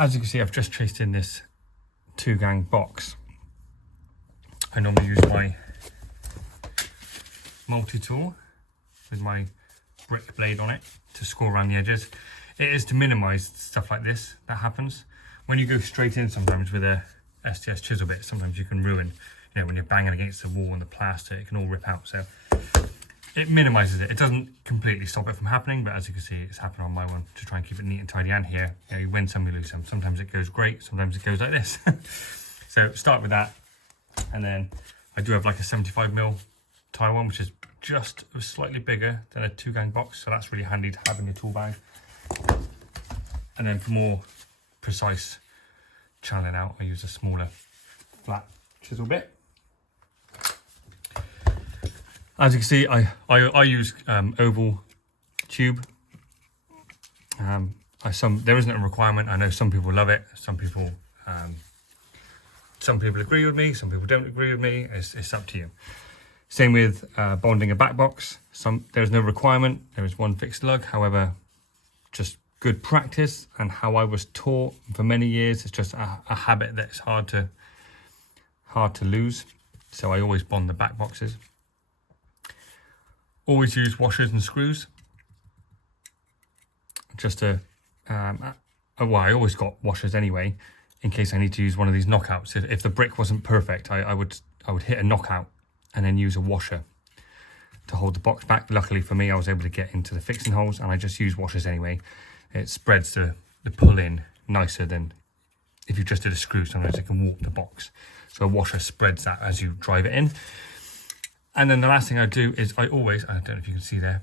As you can see, I've just traced in this 2-gang box. I normally use my multi-tool with my brick blade on it to score around the edges. It is to minimize stuff like this that happens. When you go straight in sometimes with a STS chisel bit, sometimes you can ruin, you know, when you're banging against the wall and the plaster, it can all rip out. So it minimizes it. It doesn't completely stop it from happening, but as you can see, it's happened on my one to try and keep it neat and tidy. And here, you know, you win some, you lose some. Sometimes it goes great, sometimes it goes like this. So start with that, and then I do have like a 75mm tie one, which is just slightly bigger than a 2-gang box, so that's really handy to have in your tool bag. And then for more precise channeling out, I use a smaller flat chisel bit. As you can see, I use oval tube. There isn't a requirement. I know some people love it. Some people agree with me. Some people don't agree with me. It's up to you. Same with bonding a back box. There's no requirement. There is one fixed lug. However, just good practice and how I was taught for many years. It's just a habit that's hard to lose. So I always bond the back boxes. Always use washers and screws. Just to, well, I always got washers anyway, in case I need to use one of these knockouts. If the brick wasn't perfect, I would hit a knockout and then use a washer to hold the box back. Luckily for me, I was able to get into the fixing holes, and I just use washers anyway. It spreads the pull in nicer than if you just did a screw. Sometimes it can warp the box. So a washer spreads that as you drive it in. And then the last thing I do is I don't know if you can see there,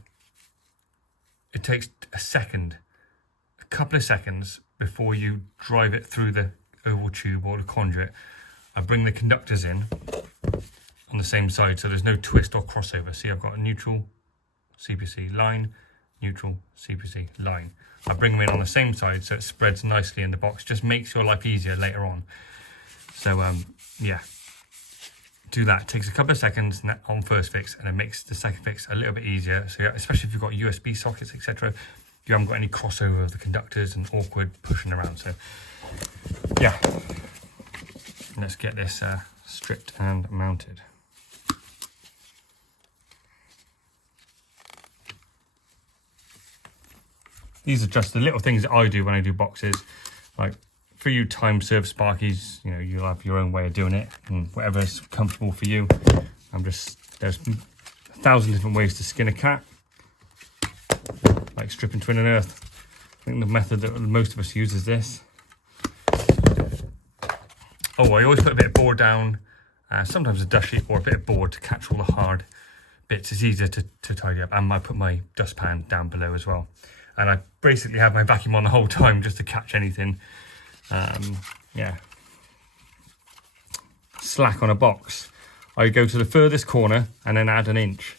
it takes a couple of seconds before you drive it through the oval tube or the conduit. I bring the conductors in on the same side, so there's no twist or crossover. See, I've got a neutral CPC line, neutral CPC line. I bring them in on the same side so it spreads nicely in the box. Just makes your life easier later on. So yeah, do that. It takes a couple of seconds on first fix, and it makes the second fix a little bit easier. So yeah, especially if you've got USB sockets, etc., you haven't got any crossover of the conductors and awkward pushing around. So yeah, let's get this stripped and mounted. These are just the little things that I do when I do boxes. Like for you time served Sparkies, you know, you'll have your own way of doing it and whatever's comfortable for you. There's 1,000 different ways to skin a cat, like stripping twin and earth. I think the method that most of us use is this. Oh, I always put a bit of board down, sometimes a dust sheet or a bit of board to catch all the hard bits. It's easier to tidy up, and I put my dustpan down below as well. And I basically have my vacuum on the whole time just to catch anything. Yeah. Slack on a box. I go to the furthest corner and then add 1 inch.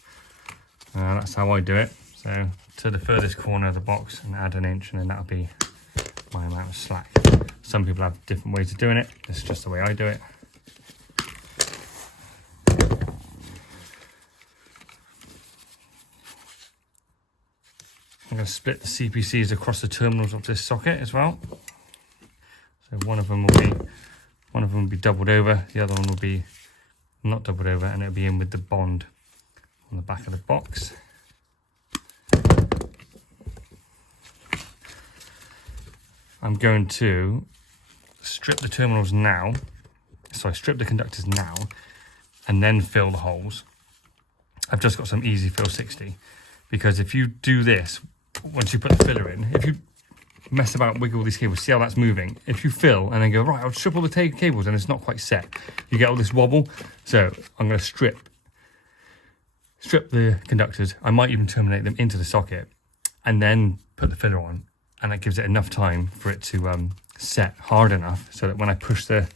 That's how I do it. So to the furthest corner of the box and add 1 inch, and then that'll be my amount of slack. Some people have different ways of doing it. This is just the way I do it. I'm going to split the CPCs across the terminals of this socket as well. So one of them will be doubled over, the other one will be not doubled over, and it'll be in with the bond on the back of the box. I'm going to strip the terminals now, so I strip the conductors now, and then fill the holes. I've just got some Easy Fill 60, because if you do this, once you put the filler in, if you mess about, wiggle these cables, see how that's moving. If you fill and then go, right, I'll strip all the cables and it's not quite set, you get all this wobble. So I'm going to strip the conductors. I might even terminate them into the socket and then put the filler on, and that gives it enough time for it to set hard enough so that when I push the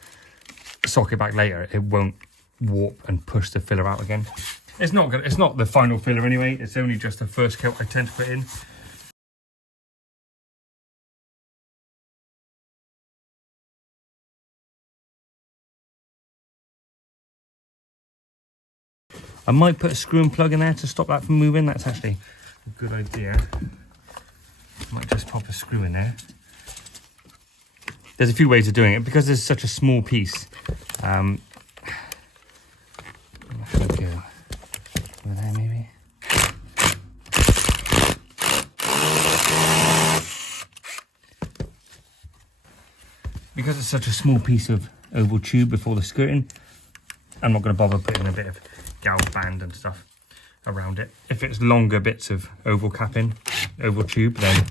socket back later, it won't warp and push the filler out again. It's not the final filler anyway. It's only just the first coat I tend to put in. I might put a screw and plug in there to stop that from moving. That's actually a good idea. I might just pop a screw in there. there's a few ways of doing it because there's such a small piece. There maybe. Because it's such a small piece of oval tube before the skirting, I'm not going to bother putting a bit of galv band and stuff around it. If it's longer bits of oval capping, oval tube, then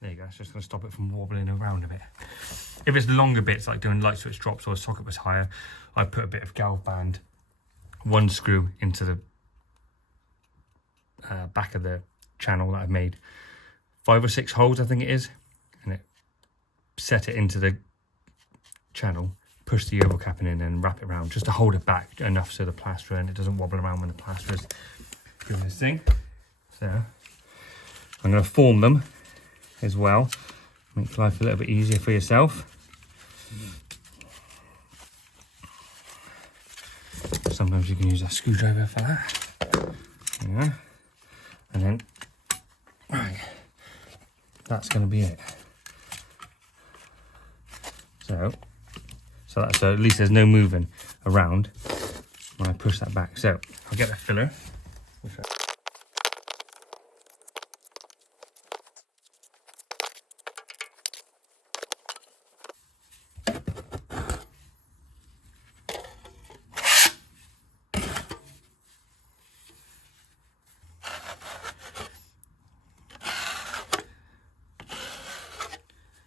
there you go. It's just going to stop it from wobbling around a bit. If it's longer bits, like doing light switch drops or a socket was higher, I put a bit of galv band, one screw into the back of the channel that I've made, 5 or 6 holes I think it is, and it set it into the channel, push the oval capping in and wrap it around just to hold it back enough so the plaster and it doesn't wobble around when the plaster is doing this thing. So I'm going to form them as well, make life a little bit easier for yourself. Sometimes you can use a screwdriver for that. Yeah. And then, right, that's going to be it. So at least there's no moving around when I push that back. So I'll get the filler.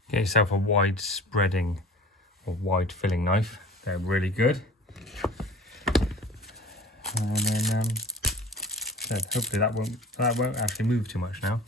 Get yourself a wide spreading or wide filling knife. They're really good. And then so hopefully that won't actually move too much now.